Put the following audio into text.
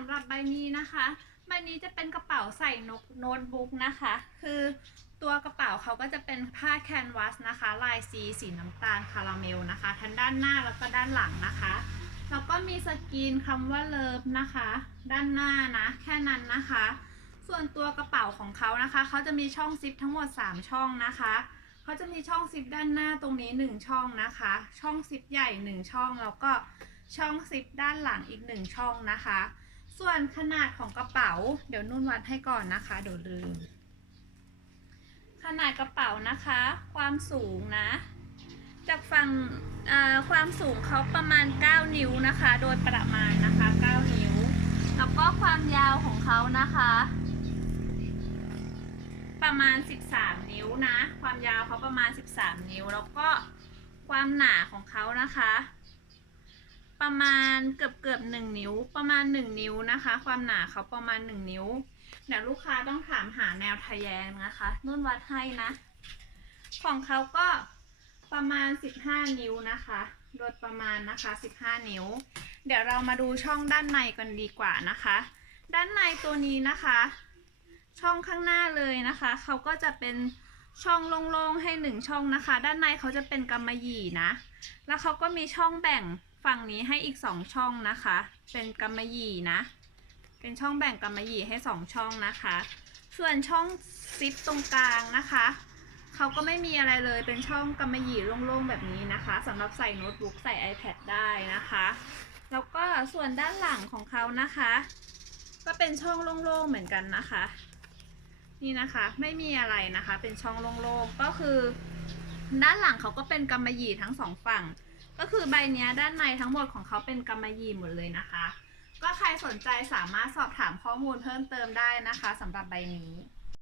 ำหรับใบนี้นะคะ ใบนี้จะเป็นกระเป๋าใส่นกโน้ตบุ๊กนะคะ คือตัวกระเป๋าเขาก็จะเป็นผ้าแคนวาสนะคะ ลายสีสีน้ำตาลคาราเมลนะคะ ทั้งด้านหน้าแล้วก็ด้านหลังนะคะ แล้วก็มีสกรีนคำว่าเลิฟนะคะ ด้านหน้านะแค่นั้นนะคะ ส่วนตัวกระเป๋าของเขานะคะเขาจะมีช่องซิปทั้งหมด 3 ช่องนะคะเขาจะมีช่องซิปด้านหน้าตรงนี้ 1 ช่องนะคะ ช่องซิปใหญ่ 1 ช่องแล้วก็ช่องซิปด้านหลังอีก 1 ช่องนะคะ ส่วนขนาดของกระเป๋า เดี๋ยวนุ่นวัดให้ก่อนนะคะ เดี๋ยวลืม ขนาดกระเป๋านะคะ ความสูงนะ จากฝั่งความสูงเขาประมาณ 9 นิ้วนะคะ โดยประมาณนะคะ 9 นิ้ว แล้วก็ความยาวของเขานะคะ ประมาณ 13 นิ้วนะ ความยาวเขาประมาณ 13 นิ้ว แล้วก็ความหนาของเขานะคะ ประมาณเกือบเกือบหนึ่งนิ้ว ประมาณ1นิ้วนะคะ ความหนาเขาประมาณ1นิ้วเดี๋ยวลูกค้าต้องถามหาแนวทะแยงนะคะนุ่นวัดให้นะ ของเขาก็ประมาณ 15 นิ้วนะคะ โดยประมาณนะคะ 15 นิ้ว เดี๋ยวเรามาดูช่องด้านในกันดีกว่านะคะ ด้านในตัวนี้นะคะ ช่องข้างหน้าเลยนะคะ เขาก็จะเป็นช่องโล่งๆให้หนึ่งช่องนะคะ ด้านในเขาจะเป็นกำมะหยี่นะ แล้วเขาก็มีช่องแบ่ง ฝั่งนี้ให้อีกสองช่องนะคะ เป็นกำมะหยี่นะ เป็นช่องแบ่งกำมะหยี่ให้สองช่องนะคะ ส่วนช่องซิปตรงกลางนะคะเขาก็ไม่มีอะไรเลยเป็นช่องกำมะหยี่โล่งๆแบบนี้นะคะสำหรับใส่โน้ตบุ๊กใส่ iPad ได้นะคะ แล้วก็ส่วนด้านหลังของเขานะคะ ก็เป็นช่องโล่งๆเหมือนกันนะคะ นี่นะคะไม่มีอะไรนะคะ เป็นช่องโล่งๆก็คือ ด้านหลังเขาก็เป็นกำมะหยี่ทั้งสองฝั่ง ก็คือใบเนี้ยด้านในทั้งหมดของเขาเป็นกำมะหยี่หมดเลยนะคะ ก็ใครสนใจสามารถสอบถามข้อมูลเพิ่มเติมได้นะคะสำหรับใบนี้